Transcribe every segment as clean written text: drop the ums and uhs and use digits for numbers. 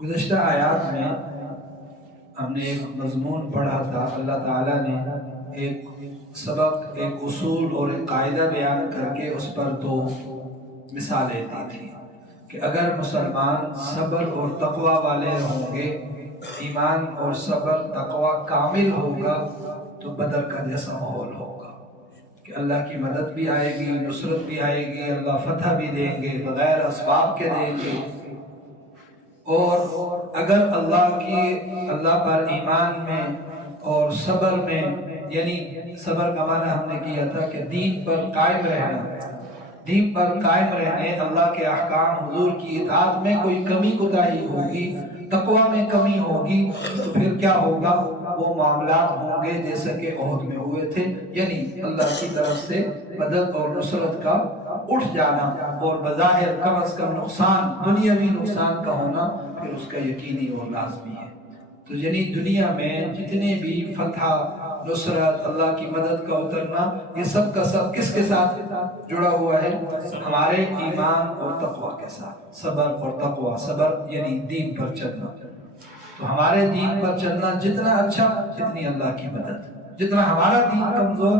گزشتہ آیات میں ہم نے ایک مضمون پڑھا تھا، اللہ تعالیٰ نے ایک سبق، ایک اصول اور ایک قاعدہ بیان کر کے اس پر دو مثالیں دی تھی کہ اگر مسلمان صبر اور تقوی والے ہوں گے، ایمان اور صبر تقوی کامل ہوگا تو بدر کا جیسا ماحول ہوگا کہ اللہ کی مدد بھی آئے گی، نصرت بھی آئے گی، اللہ فتح بھی دیں گے، بغیر اسباب کے دیں گے۔ اور اگر اللہ پر ایمان میں اور صبر میں، یعنی صبر کا معنی ہم نے کیا تھا کہ دین پر قائم رہنا، دین پر قائم رہنے، اللہ کے احکام، حضور کی اطاعت میں کوئی کمی کوتاہی ہوگی، تقوی میں کمی ہوگی، تو پھر کیا ہوگا؟ وہ معاملات ہوں گے جیسا کہ عہد میں ہوئے تھے، یعنی اللہ کی طرف سے مدد اور نصرت کا اٹھ جانا، اور بظاہر کم از کم نقصان، دنیاوی نقصان کا ہونا، پھر اس کا یقینی اور لازمی ہے۔ تو یعنی دنیا میں جتنے بھی فتح، نصرت، اللہ کی مدد کا اترنا، یہ سب کا سب کس کے ساتھ جڑا ہوا ہے؟ ہمارے ایمان اور تقوی کے ساتھ۔ صبر اور تقوی، صبر یعنی دین پر چلنا، تو ہمارے دین پر چلنا جتنا اچھا، اتنی اللہ کی مدد، جتنا ہمارا دین کمزور،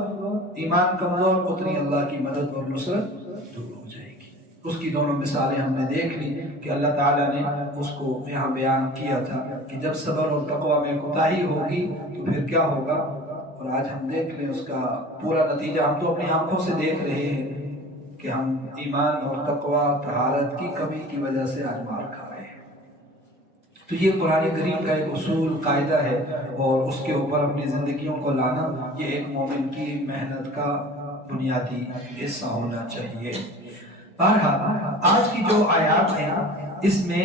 ایمان کمزور، اتنی اللہ کی مدد اور نصرت دور ہو جائے گی۔ اس کی دونوں مثالیں ہم نے دیکھ لی کہ اللہ تعالیٰ نے اس کو یہاں بیان کیا تھا کہ جب صبر اور تقوی میں کوتاہی ہوگی تو پھر کیا ہوگا، اور آج ہم دیکھ لیں اس کا پورا نتیجہ۔ ہم تو اپنی آنکھوں سے دیکھ رہے ہیں کہ ہم ایمان اور تقوی، طہارت کی کمی کی وجہ سے آج مار کھا رہے ہیں۔ تو یہ قرآن کریم کا ایک اصول، قاعدہ ہے، اور اس کے اوپر اپنی زندگیوں کو لانا، یہ ایک مومن کی محنت کا بنیادی حصہ ہونا چاہیے۔ بہرحال آج کی جو آیات ہیں، اس میں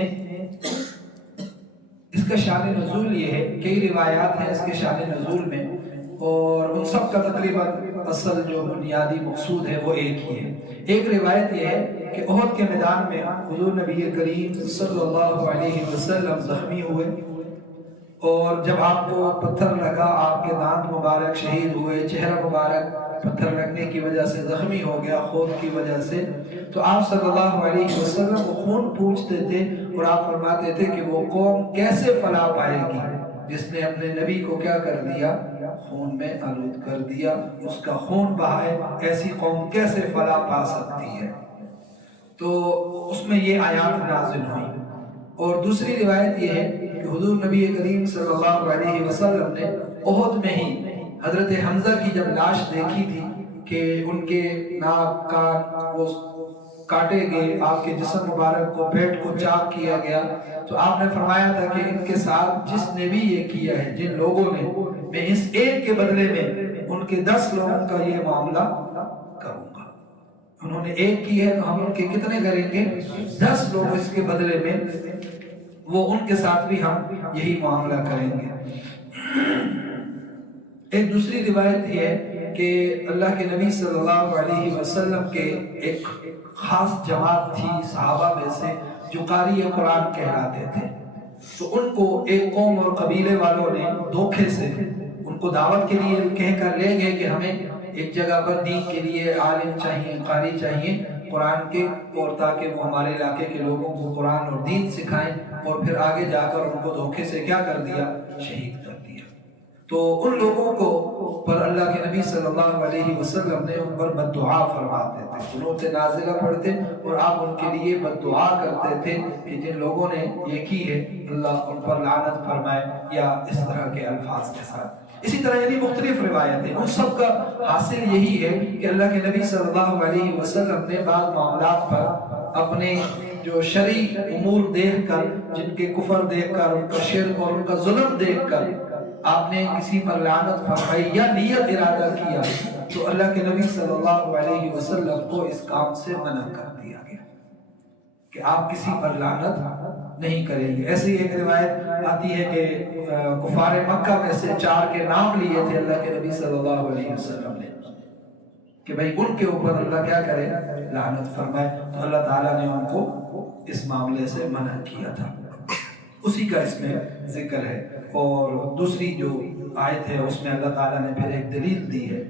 اس کا شان نزول یہ ہے، کئی روایات ہیں اس کے شان نزول میں، اور ان سب کا تقریباً اصل جو بنیادی مقصود ہے وہ ایک ہی ہے۔ ایک روایت یہ ہے کہ احد کے میدان میں حضور نبی کریم صلی اللہ علیہ وسلم زخمی ہوئے، اور جب آپ کو پتھر لگا، آپ کے دانت مبارک شہید ہوئے، چہرہ مبارک پتھر لگنے کی وجہ سے زخمی ہو گیا، خون کی وجہ سے، تو آپ صلی اللہ علیہ وسلم وہ خون پوچھتے تھے، اور آپ فرماتے تھے کہ وہ قوم کیسے فلاح پائے گی جس نے اپنے نبی کو کیا کر دیا؟ خون میں آلود کر دیا، اس کا خون بہائے، ایسی قوم کیسے فلاح پا سکتی ہے؟ تو اس میں یہ آیات نازل ہوئی۔ اور دوسری روایت یہ ہے کہ حضور نبی کریم صلی اللہ علیہ وسلم نے احد میں ہی حضرت حمزہ کی جب لاش دیکھی تھی کہ ان کے ناک، کان وہ کاٹے گئے، آپ کے جسم مبارک کو، پیٹ کو چاک کیا گیا، تو آپ نے فرمایا تھا کہ ان کے ساتھ جس نے بھی یہ کیا ہے، جن لوگوں نے، میں اس ایک کے بدلے میں ان کے 10 لوگوں کا یہ معاملہ کروں گا۔ انہوں نے ایک کی ہے تو ہم ان کے کتنے کریں گے؟ 10 لوگ اس کے بدلے میں، وہ ان کے ساتھ بھی ہم یہی معاملہ کریں گے۔ ایک دوسری روایت یہ ہے کہ اللہ کے نبی صلی اللہ علیہ وسلم کے ایک خاص جماعت تھی صحابہ میں سے جو قاری قرآن کہلاتے تھے، تو ان کو ایک قوم اور قبیلے والوں نے دھوکے سے ان کو دعوت کے لیے کہہ کر لے گئے کہ ہمیں ایک جگہ پر دین کے لیے عالم چاہیے، قاری چاہیے قرآن کے، اور تاکہ وہ ہمارے علاقے کے لوگوں کو قرآن اور دین سکھائیں، اور پھر آگے جا کر ان کو دھوکے سے کیا کر دیا؟ شہید کر دیا۔ تو ان لوگوں کو پر اللہ کے نبی صلی اللہ علیہ وسلم نے ان پر بد دعا فرماتے تھے، قنوت نازلہ پڑھتے اور آپ ان کے لیے بد دعا کرتے تھے کہ جن لوگوں نے یہ کی ہے اللہ ان پر لعنت فرمائے، یا اس طرح کے الفاظ کے ساتھ۔ اسی طرح یعنی مختلف روایتیں، ان سب کا حاصل یہی ہے کہ اللہ کے نبی صلی اللہ علیہ وسلم نے بعض معاملات پر اپنے جو شرعی امور دیکھ کر، جن کے کفر دیکھ کر، ان کا شرک اور ان کا ظلم دیکھ کر آپ نے کسی پر لعنت فرمائی یا نیت ارادہ کیا، تو اللہ کے نبی صلی اللہ علیہ وسلم کو اس کام سے منع کر دیا گیا کہ آپ کسی پر لعنت نہیں کریں گے۔ ایسی ایک روایت آتی ہے کہ کفار مکہ میں سے 4 کے نام لیے تھے اللہ کے نبی صلی اللہ علیہ وسلم نے کہ بھئی ان کے اوپر اللہ کیا کرے؟ لعنت فرمائے، تو اللہ تعالیٰ نے ان کو اس معاملے سے منع کیا تھا، اسی کا اس میں ذکر ہے۔ اور دوسری جو آیت ہے اس میں اللہ تعالیٰ نے پھر ایک دلیل دی ہے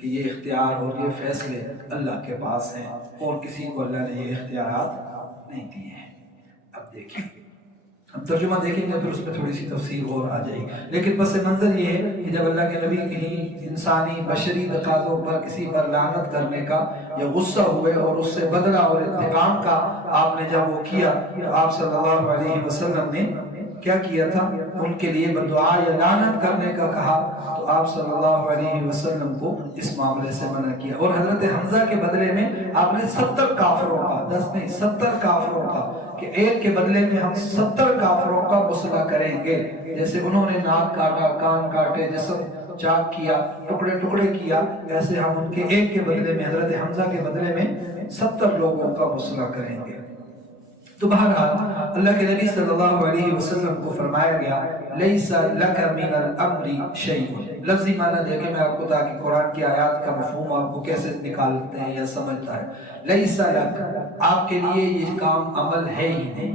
کہ یہ اختیار اور یہ فیصلے اللہ کے پاس ہیں، اور کسی کو اللہ نے یہ اختیارات نہیں دیے ہیں۔ اب دیکھیں ہم ترجمہ دیکھیں گے پھر اس میں تھوڑی سی تفصیل اور آ جائے گی، لیکن پس منظر یہ ہے کہ جب اللہ کے نبی کہیں انسانی بشری تقاضوں پر کسی پر لعنت کرنے کا یا غصہ ہوئے اور اس سے بدلہ اور انتقام کا آپ نے جب وہ کیا تو آپ صلی اللہ علیہ وسلم نے کیا کیا تھا؟ ان کے لیے بدعا یا لعنت کرنے کا کہا، تو آپ صلی اللہ علیہ وسلم کو اس معاملے سے منع کیا۔ اور حضرت حمزہ کے بدلے میں آپ نے 70 کافروں کا، 10 نہیں 70 کافروں کا، کہ ایک کے بدلے میں ہم 70 کافروں کا مصلح کریں گے، جیسے انہوں نے ناک کاٹا، کان کاٹے، جسم چاک کیا، ٹکڑے ٹکڑے کیا، ایسے ہم ان کے ایک کے بدلے میں، حضرت حمزہ کے بدلے میں 70 لوگوں کا مصلح کریں گے۔ تو بہرحال اللہ کے نبی صلی اللہ علیہ وسلم کو فرمایا گیا لیس لک من الامر شیء۔ لفظی معنی دیکھیں میں آپ کو تاکہ قرآن کی آیات کا مفہوم آپ کو کیسے نکالتے ہیں یا سمجھتا ہے۔ لیس لک، آپ کے لیے یہ کام عمل ہے ہی نہیں،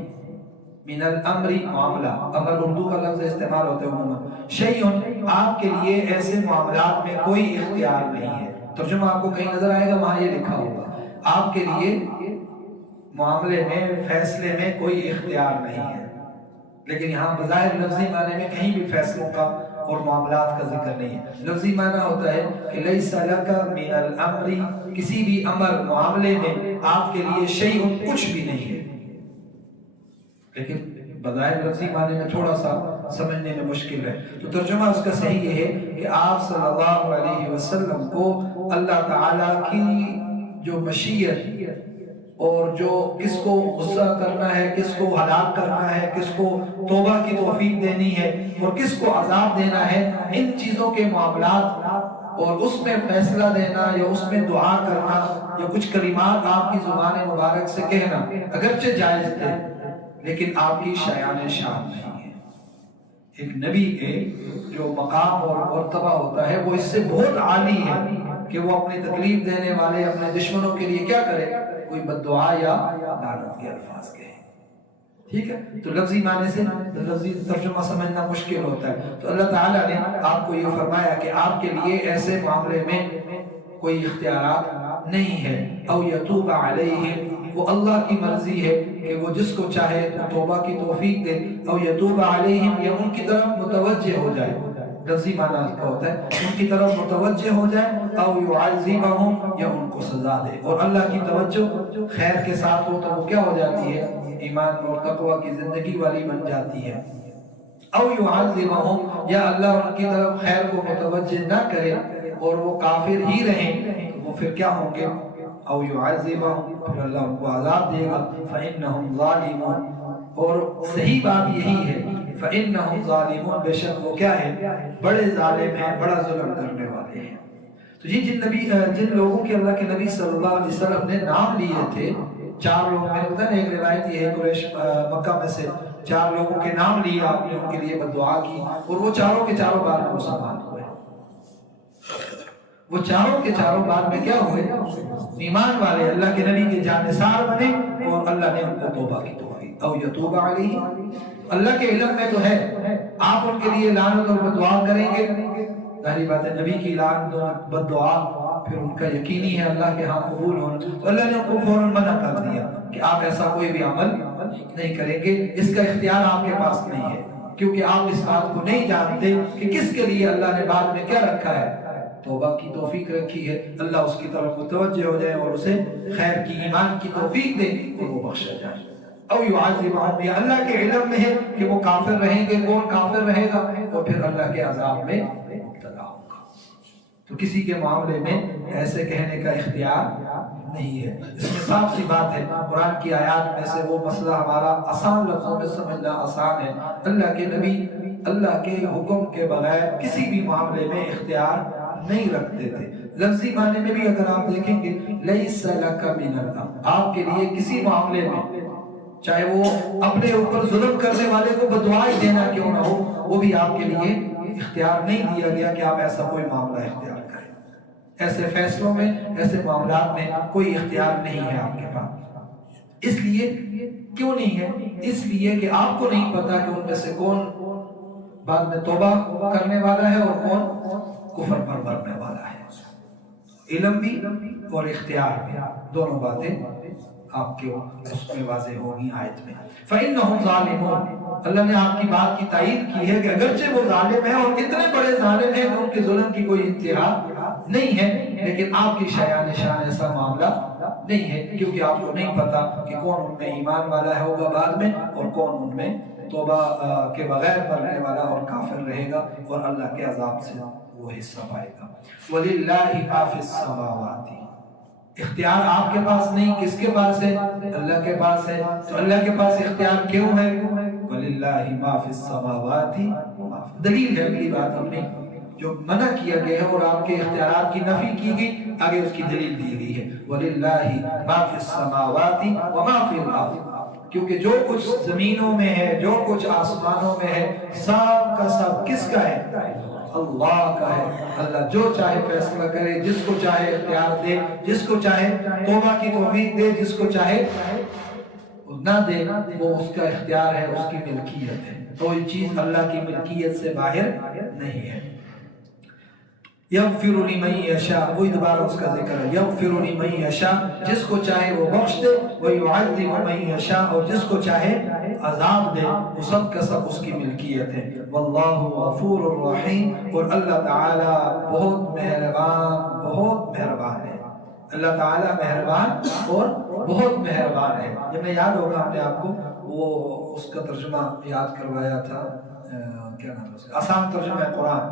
من الامر معاملہ، امر اردو کا لفظ استعمال ہوتا ہے عموماً، شیء آپ کے لیے ایسے معاملات میں کوئی اختیار نہیں ہے۔ ترجمہ آپ کو کہیں نظر آئے گا وہاں یہ لکھا ہوگا، آپ کے لیے معاملے میں، فیصلے میں کوئی اختیار نہیں ہے، لیکن یہاں بظاہر لفظی معنی میں کہیں بھی فیصلوں کا اور معاملات کا ذکر نہیں ہے۔ لفظی معنی ہوتا ہے کہ لیس لک من الامر، کسی بھی امر معاملے میں آپ کے لیے شیء کچھ بھی نہیں ہے، لیکن بظاہر لفظی معنی میں تھوڑا سا سمجھنے میں مشکل ہے۔ تو ترجمہ اس کا صحیح یہ ہے کہ آپ صلی اللہ علیہ وسلم کو اللہ تعالیٰ کی جو مشیت اور جو کس کو غصہ کرنا ہے، کس کو ہلاک کرنا ہے، کس کو توبہ کی توفیق دینی ہے اور کس کو عذاب دینا ہے، ان چیزوں کے معاملات اور اس میں فیصلہ دینا یا اس میں دعا کرنا یا کچھ کلمات آپ کی زبان مبارک سے کہنا اگرچہ جائز تھے، لیکن آپ کی شایان شان نہیں ہے۔ ایک نبی کے جو مقام اور مرتبہ ہوتا ہے وہ اس سے بہت عالی ہے کہ وہ اپنی تکلیف دینے والے اپنے دشمنوں کے لیے کیا کرے، کوئی بددعا یا لعنت کے الفاظ کہے۔ ٹھیک ہے، تو لفظی معنی سے لفظی ترجمہ سمجھنا مشکل ہوتا ہے۔ تو اللہ تعالیٰ نے آپ کو یہ فرمایا کہ آپ کے لیے ایسے معاملے میں کوئی اختیارات نہیں ہے۔ او یتوب علیہم، وہ اللہ کی مرضی ہے کہ وہ جس کو چاہے توبہ کی توفیق دے، او یتوب علیہم، یا ان کی طرف متوجہ ہو جائے، لفظی معنی اس کا ہوتا ہے ان کی طرف متوجہ ہو جائے، او یعذبہم، یا ان کو سزا دے۔ اور اللہ کی توجہ خیر کے ساتھ ہو تو وہ کیا ہو جاتی ہے، ایمان اور تقوی کی زندگی والی بن جاتی ہے۔ او یعذبہم، یا اللہ ان کی طرف خیر کو متوجہ نہ کرے اور وہ کافر ہی رہیں، تو وہ پھر کیا ہوں گے، او یعذبہم، پھر اللہ ان کو عذاب دے گا، فإنہم ظالمون، اور صحیح بات یہی ہے، فإنہم ظالمون، بے شک وہ کیا ہے، بڑے ظالم ہیں، بڑا ظلم کرنے والے ہیں۔ تو یہ جن لوگوں کے اللہ کے نبی صلی اللہ علیہ وسلم نے نام لیے تھے، 4 لوگ، میں نے بتایا ایک روایت یہ ہے قریش مکہ میں سے 4 لوگوں کے نام لیے آپ نے، ان کے لیے بددعا کی، اور وہ چاروں کے چاروں بعد میں مسلمان ہوئے۔ وہ چاروں کے چاروں بعد میں کیا ہوئے، ایمان والے، اللہ کے نبی کے جانثار بنے، اور اللہ نے ان کو توبہ کی توفیق، او یتوب علیہ، اللہ کے علم میں تو ہے، آپ ان کے لیے لعنت اور بددعا کریں گے، ظاہری بات ہے نبی کی لعنت اور بددعا پھر ان کا یقینی ہے اللہ کے ہاں قبول ہونا، تو اللہ نے ان کو فوراً منع کر دیا کہ آپ ایسا کوئی بھی عمل نہیں کریں گے، اس کا اختیار آپ کے پاس نہیں ہے، کیونکہ آپ اس بات کو نہیں جانتے کہ کس کے لیے اللہ نے بعد میں کیا رکھا ہے، توبہ کی توفیق رکھی ہے، اللہ اس کی طرف متوجہ ہو جائے اور اسے خیر کی، ایمان کی توفیق دے اور وہ بخشا جائے۔ او یعذبہم، یا اللہ کے علم میں ہے کہ وہ کافر رہیں گے، کون کافر رہے گا، اور پھر اللہ کے عذاب میں مبتلا ہوگا۔ تو کسی کے معاملے میں ایسے کہنے کا اختیار نہیں ہے۔ اس میں صاف سی بات ہے، قرآن کی آیات میں سے وہ مسئلہ ہمارا آسان لفظوں میں سمجھنا آسان ہے، اللہ کے نبی اللہ کے حکم کے بغیر کسی بھی معاملے میں اختیار نہیں رکھتے تھے۔ لفظی معنی میں بھی اگر آپ دیکھیں گے، لیس لک من الامر، آپ کے لیے کسی معاملے میں، چاہے وہ اپنے اوپر ظلم کرنے والے کو بددعا ہی دینا کیوں نہ ہو، وہ بھی آپ کے لیے اختیار نہیں دیا گیا کہ آپ ایسا کوئی معاملہ اختیار کریں۔ ایسے فیصلوں میں، ایسے معاملات میں کوئی اختیار نہیں ہے آپ کے پاس۔ اس لیے کیوں نہیں ہے؟ اس لیے کہ آپ کو نہیں پتا کہ ان میں سے کون بعد میں توبہ کرنے والا ہے اور کون کفر پر مرنے والا ہے۔ علم بھی اور اختیار بھی، دونوں باتیں آپ کے اس میں واضح ہوگی آیت میں. فَإِنَّهُمْ ظَالِمُونَ, اللہ نے آپ کی بات کی تائید کی ہے کہ اگرچہ وہ ظالم ہیں اور اتنے بڑے ظالم ہیں کہ ان کے ظلم کی کوئی انتہا نہیں ہے, لیکن آپ کی شایان شان ایسا معاملہ نہیں ہے, کیونکہ آپ کو نہیں پتا کہ کون ان میں ایمان والا ہوگا بعد میں اور کون ان میں توبہ کے بغیر مرنے والا اور کافر رہے گا اور اللہ کے عذاب سے وہ حصہ پائے گا. وَلِلَّهِ مَا فِي السَّمَاوَاتِ, اختیار آپ کے پاس نہیں, کس کے پاس ہے؟ اللہ کے پاس ہے. تو اللہ کے پاس اختیار کیوں ہے؟ وَلِلَّهِ مَا فِي السَّمَاوَاتِ, دلیل ہے اگلی بات ہم نے جو منع کیا گیا ہے اور آپ کے اختیارات کی نفی کی گئی, آگے اس کی دلیل دی گئی ہے. وَلِلَّهِ مَا فِي السَّمَاوَاتِ وَمَا فِي الْأَرْضِ, کیونکہ جو کچھ زمینوں میں ہے, جو کچھ آسمانوں میں ہے, سب کا سب کس کا ہے؟ اللہ کا ہے. اللہ جو چاہے فیصلہ کرے, جس کو چاہے اختیار دے, جس کو چاہے توبہ کی توفیق دے, جس کو چاہے نہ دے, وہ اس کا اختیار ہے, اس کی ملکیت ہے. کوئی چیز اللہ کی ملکیت سے باہر نہیں ہے. یغفر لمن یشاء, وہی دوبارہ اس کا ذکر ہے. یغفر لمن یشاء, جس کو چاہے وہ بخش دے. ویعذب من یشاء, اور جس کو چاہے عذاب دے. وہ سب کا سب اس کی ملکیت ہے. واللہ غفور الرحیم, اور اللہ تعالی بہت مہربان ہے. اللہ تعالی مہربان اور بہت مہربان ہے. یہ میں یاد ہوگا ہم نے آپ کو وہ اس کا ترجمہ یاد کروایا تھا, کیا نام ہے اس کا, آسان ترجمہ ہے قرآن,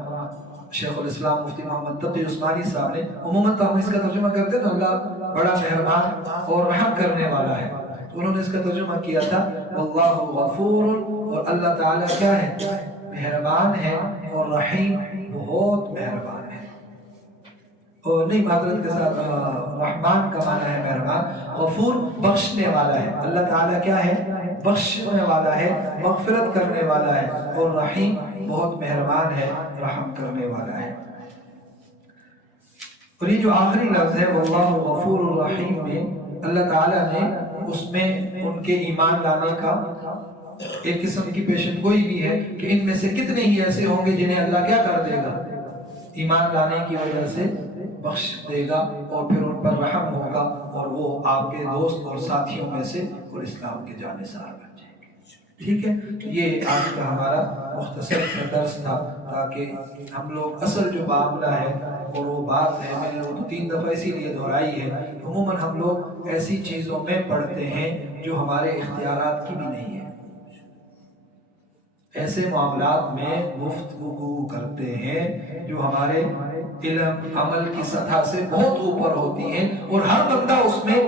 شیخ الاسلام مفتی محمد تقی عثمانی صاحب نے. عموماً تو ہم اس کا ترجمہ کرتے ہیں اللہ بڑا مہربان اور رحم کرنے والا ہے, تو انہوں نے اس کا ترجمہ کیا تھا واللہ غفور, اور اللہ تعالیٰ کیا ہے؟ مہربان ہے, اور رحیم بہت مہربان ہے. اور نہیں, معذرت کے ساتھ, رحمان کا معنی ہے مہربان, غفور بخشنے والا ہے. اللہ تعالیٰ کیا ہے؟ بخشنے والا ہے, مغفرت کرنے والا ہے, اور رحیم بہت مہربان ہے, رحم کرنے والا ہے. اور یہ جو آخری لفظ ہے واللہ غفور الرحیم میں, اللہ تعالیٰ نے اس میں ان کے ایمان لانے کا ایک قسم کی پیشن گوئی بھی ہے کہ ان میں سے کتنے ہی ایسے ہوں گے جنہیں اللہ کیا کر دے گا؟ ایمان لانے کی وجہ سے بخش دے گا, اور پھر ان پر رحم ہوگا, اور وہ آپ کے دوست اور ساتھیوں میں سے اور اسلام کے جانثار بن جائیں گے. ٹھیک ہے, یہ آج کا ہمارا مختصر سا درس تھا, تاکہ ہم لوگ اصل جو معاملہ ہے اور وہ بات ہے, میں نے وہ 3 دفعہ اسی لیے دہرائی ہے. عموماً ہم لوگ ایسی چیزوں میں پڑھتے ہیں جو ہمارے اختیارات کی بھی نہیں ہے, ایسے معاملات میں گفتگو کرتے ہیں جو ہمارے علم عمل کی سطح سے بہت اوپر ہوتی ہیں, اور ہر بندہ اس میں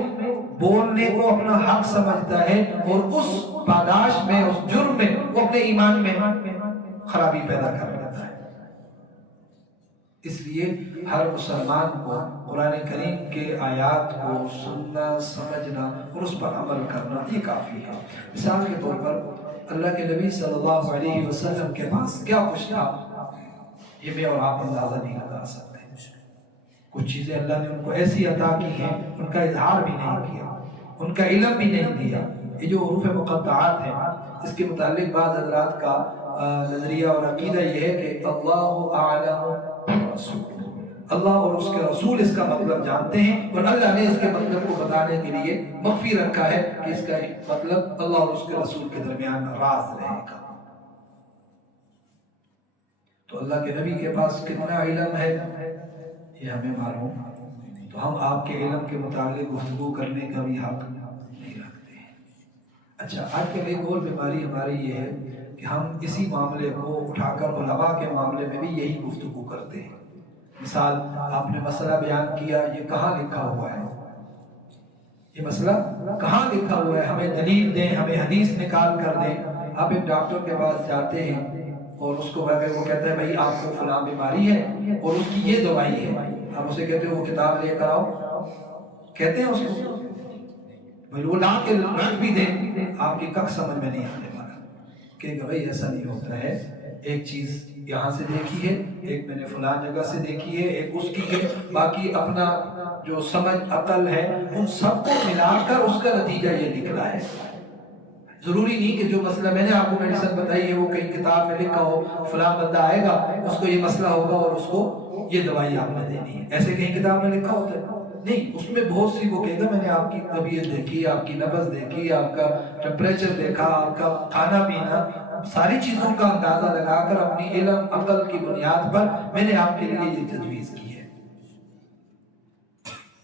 بولنے کو اپنا حق سمجھتا ہے, اور اس پاداش میں, اس جرم میں وہ اپنے ایمان میں خرابی پیدا کر لیتا ہے. اس لیے ہر مسلمان کو قرآن کریم کے آیات کو سننا, سمجھنا اور اس پر عمل کرنا یہ کافی ہے. مثال کے طور پر اللہ کے نبی صلی اللہ علیہ وسلم کے پاس کیا کچھ تھا, یہ میں اور آپ اندازہ نہیں لگا سکتے. کچھ چیزیں اللہ نے ان کو ایسی عطا کی ہیں, ان کا اظہار بھی نہیں کیا, ان کا علم بھی نہیں دیا. یہ جو حروف مقطعات ہیں, اس کے متعلق بعض حضرات کا نظریہ اور عقیدہ یہ ہے کہ اللہ اعلم رسول, اللہ اور اس کے رسول اس کا مطلب جانتے ہیں, اور اللہ نے اس کے مطلب کو بتانے کے لیے مخفی رکھا ہے کہ اس کا مطلب اللہ اور اس کے رسول کے درمیان راز رہے گا. تو اللہ کے نبی کے پاس کتنا علم ہے یہ ہمیں معلوم, تو ہم آپ کے علم کے متعلق گفتگو کرنے کا بھی حق نہیں رکھتے ہیں. اچھا, آج کل ایک اور بیماری ہماری یہ ہے کہ ہم اسی معاملے کو اٹھا کر علماء کے معاملے میں بھی یہی گفتگو کرتے ہیں. مثال, آپ نے مسئلہ بیان کیا, یہ کہاں لکھا ہوا ہے, یہ مسئلہ کہاں لکھا ہوا ہے, ہمیں دلیل دیں, ہمیں حدیث نکال کر دیں. آپ ایک ڈاکٹر کے پاس جاتے ہیں اور اس کو وہ کہتا ہے بھائی آپ کو فلاں بیماری ہے اور اس کی یہ دوائی ہے, آپ اسے کہتے ہیں وہ کتاب لے کر آؤ, کہتے ہیں اس کو بھائی وہ لا کے رکھ بھی دیں, آپ کی کک سمجھ میں نہیں آنے والا کہ بھائی ایسا نہیں ہوتا ہے. ایک چیز یہاں سے دیکھی ہے, ایک میں نے فلاں جگہ سے دیکھی ہے, ایک اس کی ہے, باقی اپنا جو سمجھ عقل ہے ان سب کو ملا کر اس کا نتیجہ یہ نکلا ہے. ضروری نہیں کہ جو مسئلہ میں نے آپ کو میڈیسن بتائی ہے وہ کہیں کتاب میں لکھا ہو, فلاں بندہ آئے گا اس کو یہ مسئلہ ہوگا اور اس کو یہ دوائی آپ نے دینی ہے, ایسے کہیں کتاب میں لکھا ہوتا ہے. نہیں، اس میں بہت سی وہ کہے گا میں نے آپ کی طبیعت دیکھی، آپ کی نبض دیکھی، آپ کا ٹیمپریچر دیکھا، آپ کا کھانا پینا، ساری چیزوں کا اندازہ لگا کر اپنی علم عقل کی بنیاد پر میں نے آپ کے لیے یہ تجویز کی ہے۔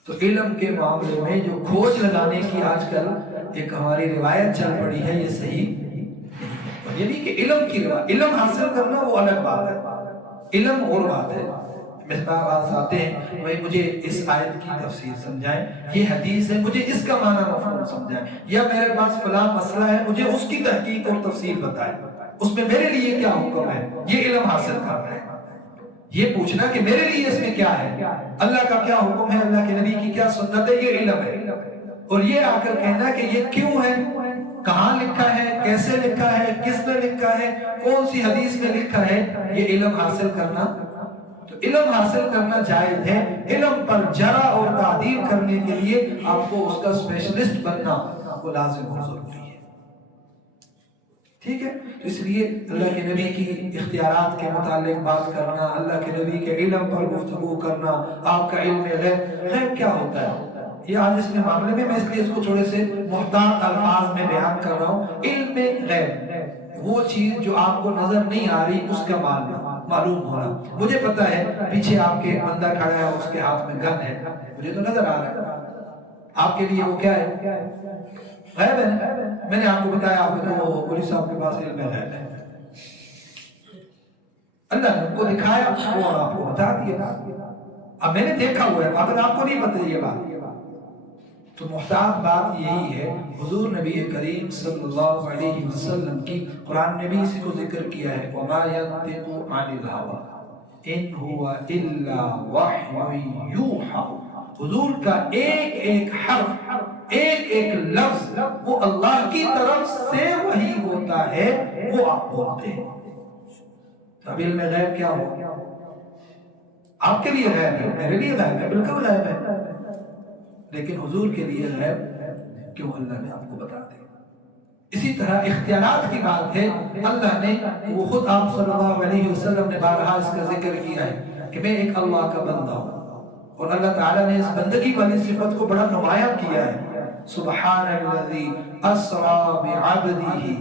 تو علم کے معاملے میں جو کھوج لگانے کی آج کل ایک ہماری روایت چل پڑی ہے، یہ صحیح نہیں ہے۔ یہ نہیں کہ علم کی روایت، علم حاصل کرنا وہ الگ بات ہے، علم اور بات ہے۔ مصباح باز آتے ہیں، بھائی مجھے اس آیت کی تفسیر سمجھائیں، یہ حدیث ہے مجھے اس کا معنی مفہوم سمجھائیں، یا میرے پاس فلاں مسئلہ ہے مجھے اس کی تحقیق اور تفسیر بتائیں، اس میں میرے لیے کیا حکم ہے، یہ علم حاصل کرنا ہے۔ یہ پوچھنا کہ میرے لیے اس میں کیا ہے، اللہ کا کیا حکم ہے، اللہ کے نبی کی کیا سنت ہے، یہ علم ہے۔ اور یہ آ کر کہنا کہ یہ کیوں ہے، کہاں لکھا ہے، کیسے لکھا ہے، کس نے لکھا ہے، کون سی حدیث میں لکھا ہے، یہ علم حاصل کرنا، تو علم حاصل کرنا جائز ہے۔ علم پر جرح اور تعدیل کرنے کے لیے آپ کو اس کا اسپیشلسٹ بننا وہ لازم اور ضروری ہے، ٹھیک ہے؟ تو اس لیے اللہ کے نبی کی اختیارات کے متعلق بات کرنا، اللہ کے نبی کے علم پر گفتگو کرنا، آپ کا علم غیب، غیب کیا ہوتا ہے یہ آج اس میں معاملے میں اس لیے اس کو تھوڑے سے محتاط الفاظ میں بیان کر رہا ہوں۔ علم غیب وہ چیز جو آپ کو نظر نہیں آ رہی، اس کا معلوم ہونا۔ مجھے پتا ہے پیچھے آپ کے بندہ کھڑا ہے، اس کے ہاتھ میں گن ہے، مجھے تو نظر آ رہا ہے، آپ کے لیے وہ کیا ہے، غیب ہے۔ میں نے آپ کو بتایا، آپ کو پولیس صاحب کے پاس علم غیب ہے، اللہ نے ان کو دکھایا، وہ آپ کو بتا دیا، اب میں نے دیکھا ہوا ہے، اگر آپ کو نہیں پتہ یہ بات، تو محتاط بات یہی ہے۔ حضور نبی کریم صلی اللہ علیہ وسلم کی قرآن نے بھی اسی کو ذکر کیا ہے، وَمَا يَنطِقُ عَنِ الْهَوَىٰ إِنْ هُوَ إِلَّا وَحْيٌ يُوحَىٰ۔ حضور کا ایک ایک حرف، ایک ایک لفظ وہ اللہ کی طرف سے وحی ہوتا ہے، وہ آپ بولتے ہیں۔ اب علم غیب کیا ہو؟ آپ کے لیے غیب ہے، میرے لیے غیب ہے، بالکل غیب ہے، لیکن حضور کے لیے غیب کیوں اللہ نے آپ کو بتا دیا۔ اسی طرح اختیارات کی بات ہے، اللہ نے وہ خود آپ صلی اللہ علیہ وسلم نے بارہا اس کا ذکر کیا ہے کہ میں ایک اللہ کا بندہ ہوں، اور اللہ تعالیٰ نے اس بندگی والی صفت کو بڑا نمایاں کیا ہے، سبحان الذی اسری بعبدہ۔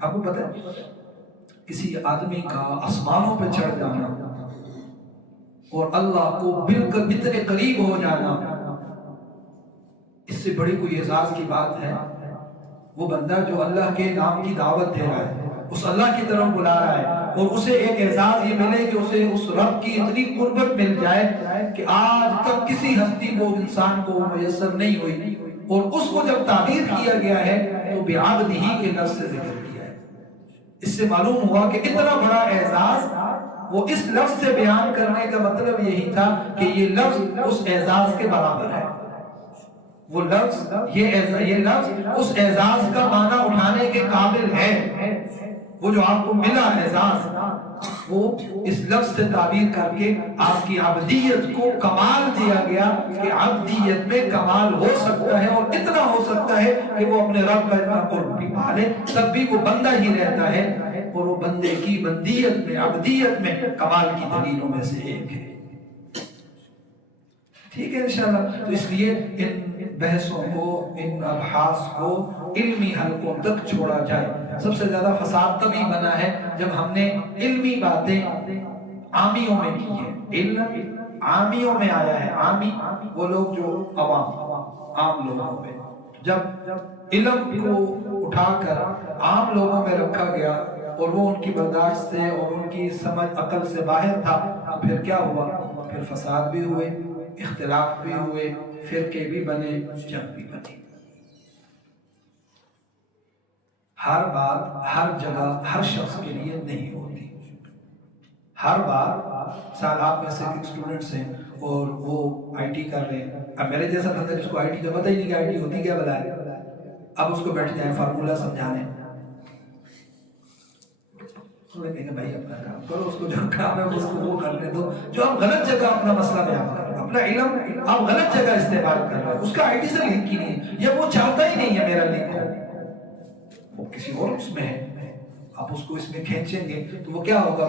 آپ کو پتہ ہے کسی آدمی کا آسمانوں پہ چڑھ جانا اور اللہ کو بالکل اتنے قریب ہو جانا، اس سے بڑی کوئی اعزاز کی بات ہے؟ وہ بندہ جو اللہ کے نام کی دعوت دے رہا ہے، اس اللہ کی طرف بلا رہا ہے، اور اسے ایک اعزاز یہ ملے کہ اسے اس رب کی اتنی قربت مل جائے کہ آج تک کسی ہستی کو، انسان کو میسر نہیں ہوئی، اور اس کو جب تعبیر کیا گیا ہے تو بعبدہ کے لفظ سے ذکر کیا ہے۔ اس سے معلوم ہوا کہ اتنا بڑا اعزاز وہ اس لفظ سے بیان کرنے کا مطلب یہی تھا کہ یہ لفظ اس اعزاز کے برابر ہے، وہ لفظ یہ لفظ اس اعزاز کا معنی اٹھانے کے قابل ہے۔ وہ جو آپ کو ملا اعزاز، وہ اس لفظ سے تعبیر کر کے آپ کی عبدیت کو کمال دیا گیا کہ عبدیت میں کمال ہو سکتا ہے، اور اتنا ہو سکتا ہے کہ وہ اپنے رب کا اتنا قرب بھی پالے، تب بھی وہ بندہ ہی رہتا ہے، اور وہ بندے کی بندیت میں، عبدیت میں کمال کی دلیلوں میں سے ایک ہے۔ ٹھیک ہے انشاءاللہ۔ تو اس لیے ان بحثوں کو، ان ابحاث کو علمی حلقوں تک چھوڑا جائے۔ سب سے زیادہ فساد تبھی بنا ہے جب ہم نے علمی باتیں عامیوں میں کی ہیں۔ علم عامیوں میں آیا ہے، عامی وہ لوگ جو عوام، عام لوگوں میں، جب علم کو اٹھا کر عام لوگوں میں رکھا گیا اور وہ ان کی برداشت سے اور ان کی سمجھ عقل سے باہر تھا، تو پھر کیا ہوا؟ پھر فساد بھی ہوئے، اختلاف بھی ہوئے، فرقے بھی بنے، جنگ بھی بنی۔ ہر بات ہر جگہ ہر شخص کے لیے نہیں ہوتی۔ ہر بات، سال آپ میں سے اسٹوڈنٹس ہیں اور وہ آئی ٹی کر رہے ہیں، اب میرے جیسا بندہ جس کو آئی ٹی کا پتہ ہی نہیں کہ آئی ٹی ہوتی کیا بلائے، اب اس کو بیٹھ جائیں فارمولہ سمجھانے، کہیں گے بھائی اپنا کام کرو، اس کو جو کام ہے اس کو وہ کرنے دو، جو آپ غلط جگہ اپنا مسئلہ بیان کر رہے ہیں، اپنا علم آپ غلط جگہ استعمال کر رہے ہیں، اس کا آئی ٹی سے لنک ہی نہیں ہے، یا وہ چاہتا ہی نہیں ہے میرا لنک ہو، وہ کسی اور اس میں ہے، آپ اس کو اس میں کھینچیں گے تو وہ کیا ہوگا؟